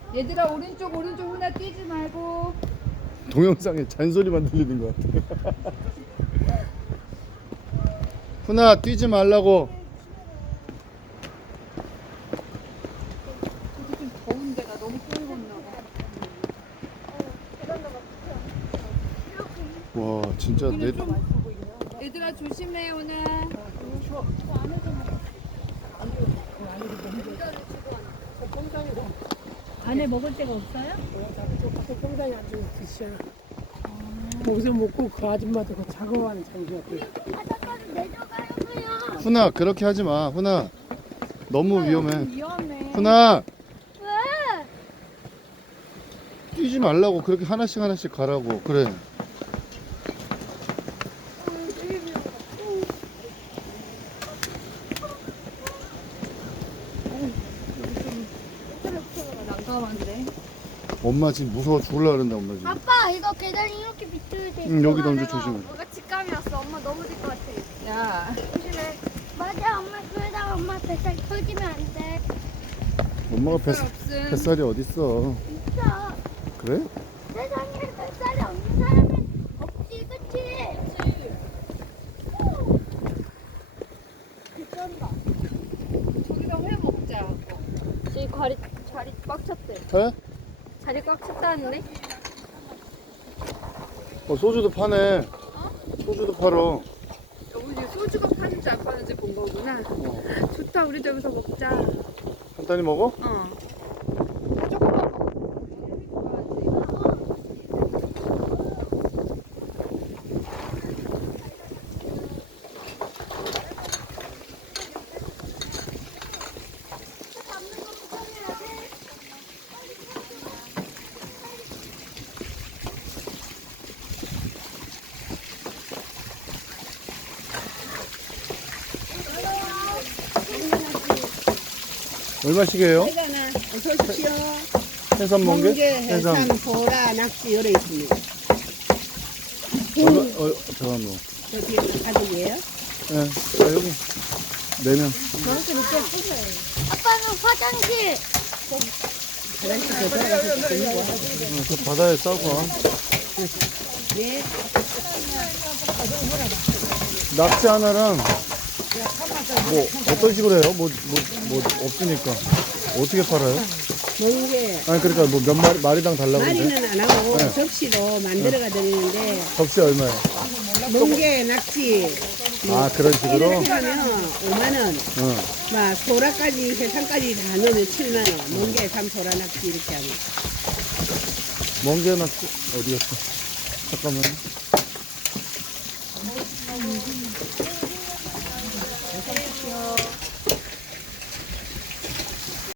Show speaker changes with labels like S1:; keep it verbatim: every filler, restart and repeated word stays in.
S1: 얘들아 오른쪽 오른쪽 훈아 뛰지 말고.
S2: 동영상에 잔소리만 들리는 것 같아. 훈아 뛰지 말라고.
S1: 저기 좀 더운 데가 너무 끓었나 봐.
S2: 와 진짜 내
S1: 얘들아 조심해 훈아.
S3: 안에 먹을 데가 없어요?
S4: 평상에 앉아 드시잖아. 거기서 먹고 그 아줌마도 그 작업하는 장소였고요.
S3: 바닷가를 내려가요 그냥.
S2: 훈아 그렇게 하지 마. 훈아 너무 위험해.
S1: 위험해.
S2: 훈아
S3: 왜?
S2: 뛰지 말라고. 그렇게 하나씩 하나씩 가라고. 그래.
S1: 난감한데.
S2: 엄마 지금 무서워 죽을라 그런다 엄마 지금.
S3: 아빠 이거 계단이 이렇게 밑으로 돼 있어.
S2: 응, 여기 던져 조심해.
S5: 뭔가 직감이었어. 엄마 넘어질 것 같아.
S1: 야
S5: 조심해.
S3: 맞아 엄마 그러다가 엄마 뱃살 터지면 안 돼.
S2: 엄마가 뱃,
S1: 없음.
S2: 뱃살이 어딨어.
S3: 진짜
S2: 그래?
S3: 세상에 뱃살이 없는 사람은 없지 그치?
S1: 저기서 회 먹자.
S5: 지금 자리, 자리 꽉 찼대.
S2: 에?
S5: 자리 꽉 찼다는데?
S2: 어 소주도 파네. 소주도 팔어.
S1: 여기 소주가 파는지 안 파는지 본 거구나.
S2: 어.
S1: 좋다 우리 저기서 먹자.
S2: 간단히 먹어?
S1: 어.
S2: 얼마씩이에요?
S6: 회가나 어서 오십시오.
S2: 해삼 멍게?
S6: 멍게, 해삼, 보라, 낙지 여러 있습니다.
S2: 얼마, 어, 잠깐만. 뭐.
S6: 저 뒤에 가족이에요.
S2: 예. 아, 여기. 네 명.
S3: 아빠는 화장실.
S6: 화장실 저 들어가서 드는 거.
S2: 어, 저 바다에 싸고 와.
S6: 네.
S2: 낙지 하나랑 뭐 어떤 식으로 해요? 뭐, 뭐, 뭐 없으니까. 어떻게 팔아요?
S6: 멍게.
S2: 아니 그러니까 뭐 몇 마리, 마리당 달라고 그러는데
S6: 마리는 안 하고
S2: 네.
S6: 접시로 만들어가 드리는데
S2: 접시 얼마예요?
S6: 멍게, 낙지
S2: 아 그런 식으로?
S6: 이렇게 하면 오만 원.
S2: 어.
S6: 막 소라까지, 해삼까지 다 넣으면 칠만 원. 멍게, 해삼, 소라, 낙지 이렇게 하면.
S2: 멍게 낙지 어디 갔어? 잠깐만요.